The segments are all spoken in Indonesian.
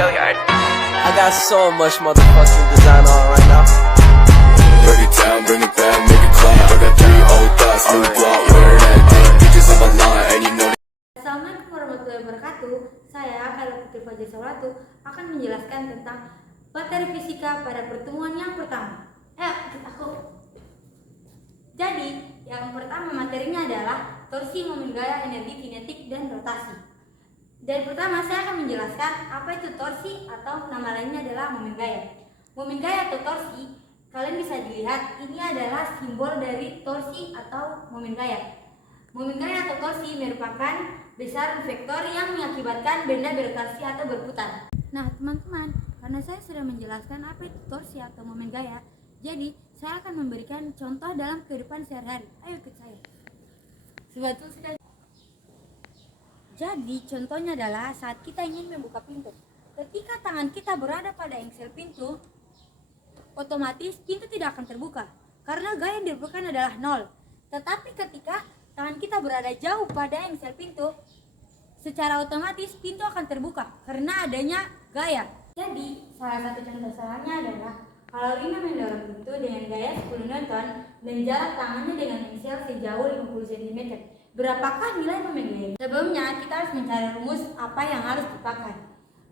I got so much motherfucking design on right now. Break it down, bring it back, make it clap. I got 3 old thoughts, new block, where that thing. Bitches on my line, and you know. Assalamualaikum warahmatullahi wabarakatuh. Saya Khairul Putri Fajar Saulatu akan menjelaskan tentang materi fisika pada pertemuan yang pertama. Jadi, yang pertama materinya adalah torsi, momen gaya, energi kinetik, dan rotasi. Dan pertama saya akan menjelaskan apa itu torsi atau nama lainnya adalah momen gaya. Momen gaya atau torsi, kalian bisa dilihat ini adalah simbol dari torsi atau momen gaya. Momen gaya atau torsi merupakan besaran vektor yang mengakibatkan benda berotasi atau berputar. Nah teman-teman, karena saya sudah menjelaskan apa itu torsi atau momen gaya, jadi saya akan memberikan contoh dalam kehidupan sehari-hari. Ayo ikut saya. Jadi contohnya adalah saat kita ingin membuka pintu. Ketika tangan kita berada pada engsel pintu, otomatis pintu tidak akan terbuka karena gaya yang dibutuhkan adalah 0. Tetapi ketika tangan kita berada jauh pada engsel pintu, secara otomatis pintu akan terbuka karena adanya gaya. Jadi salah satu contoh salahnya adalah kalau Rina mendorong pintu dengan gaya 10 Newton dan jarak tangannya dengan engsel sejauh 50 cm. Berapakah nilai momen gaya? Sebelumnya kita harus mencari rumus apa yang harus dipakai.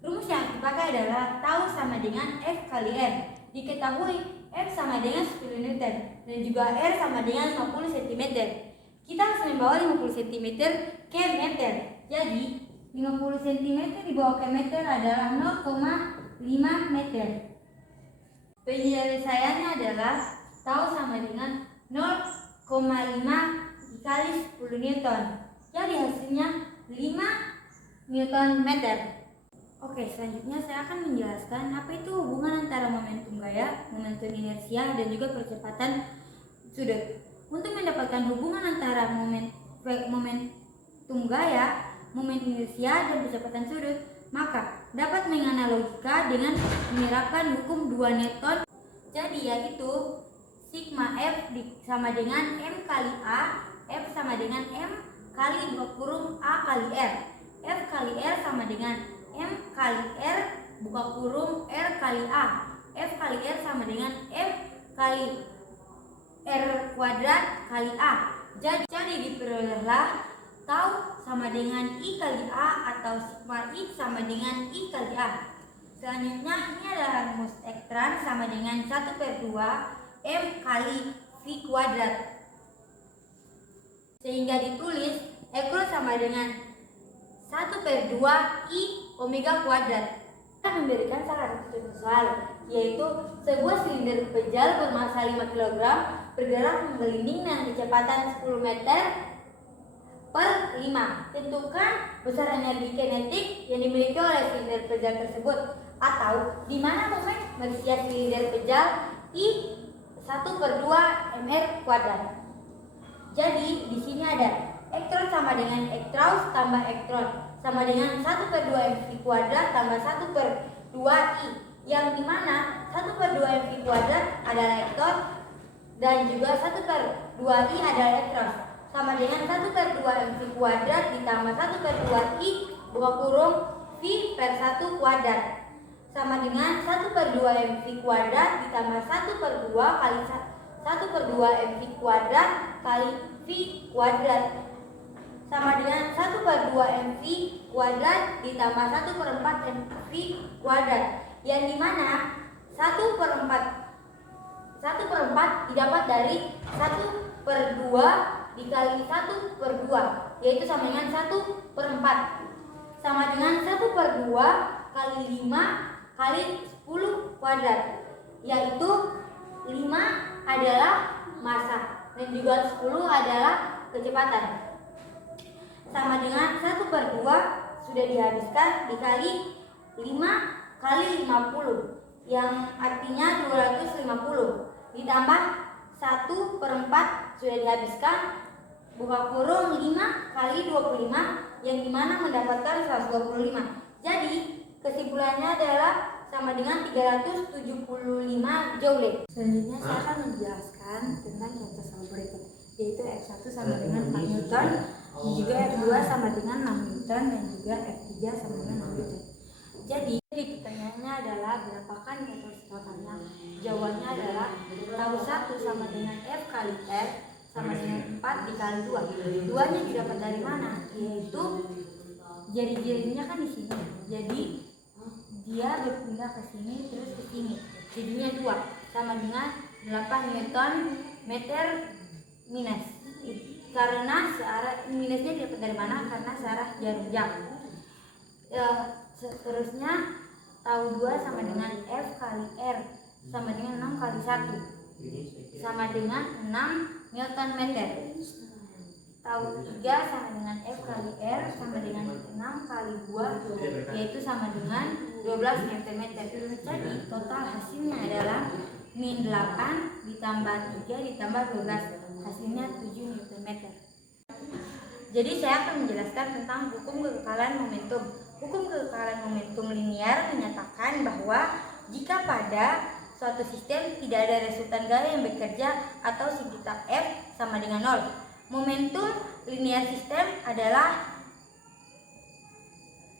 Rumus yang dipakai adalah tau sama dengan F kali R. Diketahui F sama dengan 10 Newton dan juga R sama dengan 50 cm. Kita harus membawa 50 cm ke meter. Jadi 50 cm dibawa ke meter adalah 0,5 meter. Penyelesaiannya adalah tau sama dengan 0,5 dikali 10 Newton. Jadi hasilnya 5 Newton meter. Oke, selanjutnya saya akan menjelaskan apa itu hubungan antara momentum gaya, momentum inersia, dan juga percepatan sudut. Untuk mendapatkan hubungan antara momentum gaya, momen inersia, dan percepatan sudut, maka dapat menganalogikan dengan menerapkan hukum 2 Newton. Jadi yaitu sigma F sama dengan M kali A, F sama dengan M kali 2 kurung A kali R. F kali R sama dengan M kali R buka kurung R kali A. F kali R sama dengan M kali R kuadrat kali A. Jadi diperolehlah tau sama dengan I kali A atau sigma I sama dengan I kali A. Selanjutnya ini adalah rumus Ektran sama dengan 1/2 M kali V kuadrat. Sehingga ditulis Ektran sama dengan 1/2 I omega kuadrat. Kita memberikan salah satu contoh soal, yaitu sebuah silinder pejal bermassa 5 kg bergerak menggelinding dengan kecepatan 10 meter per 5. Tentukan besar energi kinetik yang dimiliki oleh silinder pejal tersebut, atau di mana momen bersia silinder pejal I 1/2 mr kuadrat. Jadi di sini ada Ektron sama dengan Ektraus tambah Ektron sama dengan 1/2 mv kuadrat tambah 1/2 I, yang dimana 1/2 mv kuadrat adalah Ektron dan juga 1/2 I adalah Ektron, sama dengan 1/2 mv kuadrat ditambah 1/2 I buka kurung V per 1 kuadrat sama dengan 1/2 mv kuadrat ditambah 1/2 kali 1/2 mv kuadrat kali V kuadrat sama dengan 1/2 mv kuadrat ditambah 1/4 mv kuadrat, yang dimana 1/4 didapat dari 1/2 dikali 1/2, yaitu sama dengan 1/4 sama dengan 1/2 kali 5 kali 10 kuadrat, yaitu 5 adalah massa dan juga 10 adalah kecepatan, sama dengan 1/2 sudah dihabiskan dikali 5 kali 50, yang artinya 250, ditambah 1/4 sudah dihabiskan buka kurung 5 kali 25, yang dimana mendapatkan 125. Jadi kesimpulannya adalah sama dengan 375 Joule. Selanjutnya saya akan menjelaskan tentang contoh soal berikut, yaitu F1 sama dengan 4 Newton, dan juga F2 sama dengan 6 Newton, dan juga F3 sama dengan 6 Newton. Jadi pertanyaannya adalah berapakah nilai totalnya? Jawabannya adalah tahu 1 sama dengan F kali R sama dengan 4 dikali 2. Duanya didapat dari mana? Yaitu jari-jarinya kan di sini. Jadi dia berpindah ke sini terus ke sini. Jadinya 2 sama dengan 8 Newton meter minus. Karena searah minusnya didapat dari mana? Karena searah jarum jam. Seterusnya tahu 2 sama dengan F kali R sama dengan 6 kali 1 sama dengan 6 Newton meter. Tahu 3 sama dengan F kali R sama dengan 6 kali 2 yaitu sama dengan 12 Newton meter. Jadi total hasilnya adalah min 8 ditambah 3 ditambah 12, hasilnya 7 Newton meter. Jadi saya akan menjelaskan tentang hukum kekekalan momentum. Hukum kekekalan momentum linier menyatakan bahwa jika pada suatu sistem tidak ada resultan gaya yang bekerja atau singkitan F sama dengan 0, momentum linier sistem adalah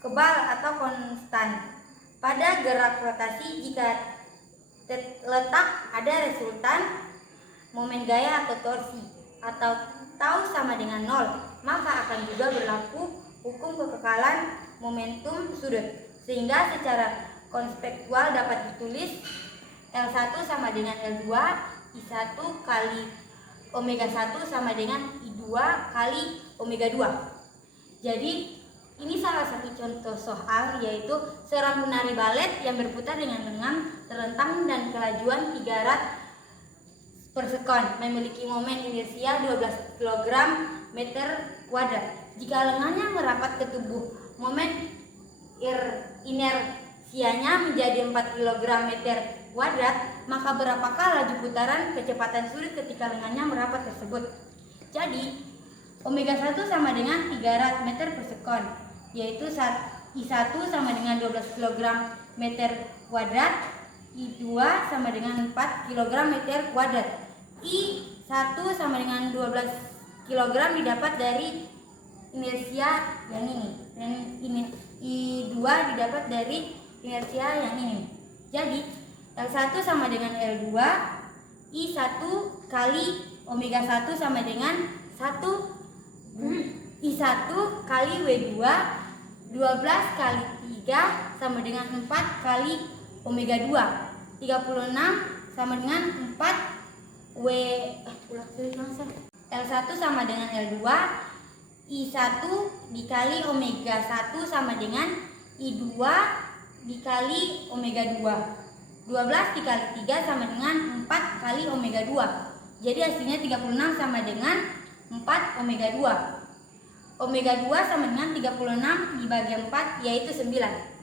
kebal atau konstan. Pada gerak rotasi jika letak ada resultan momen gaya atau torsi atau tau sama dengan 0, maka akan juga berlaku hukum kekekalan momentum sudut, sehingga secara konspektual dapat ditulis L1 sama dengan L2, I1 kali omega 1 sama dengan I2 kali omega 2. Jadi ini salah satu contoh soal, yaitu seorang penari balet yang berputar dengan lengan terlentang dan kelajuan 300 per sekon memiliki momen inersia 12 kg meter kuadrat. Jika lengannya merapat ke tubuh, momen inersianya menjadi 4 kg meter kuadrat, maka berapakah laju putaran kecepatan sudut ketika lengannya merapat tersebut? Jadi omega 1 sama dengan 300 meter per sekon, yaitu I1 sama dengan 12 kg meter kuadrat, I2 sama dengan 4 kg meter kuadrat. I1 sama dengan 12 kg didapat dari inersia yang ini, dan I2 didapat dari inersia yang ini. Jadi L1 sama dengan L2, I1 kali omega 1 sama dengan 1 I1 kali W2, 12 kali 3 sama dengan 4 kali omega 2, 36 sama dengan 4 L1 sama dengan L2, I1 dikali omega 1 sama dengan I2 dikali omega 2, 12 dikali 3 sama dengan 4 kali omega 2. Jadi hasilnya 36 sama dengan 4 omega 2. Omega 2 sama dengan 36 dibagi 4 yaitu 9.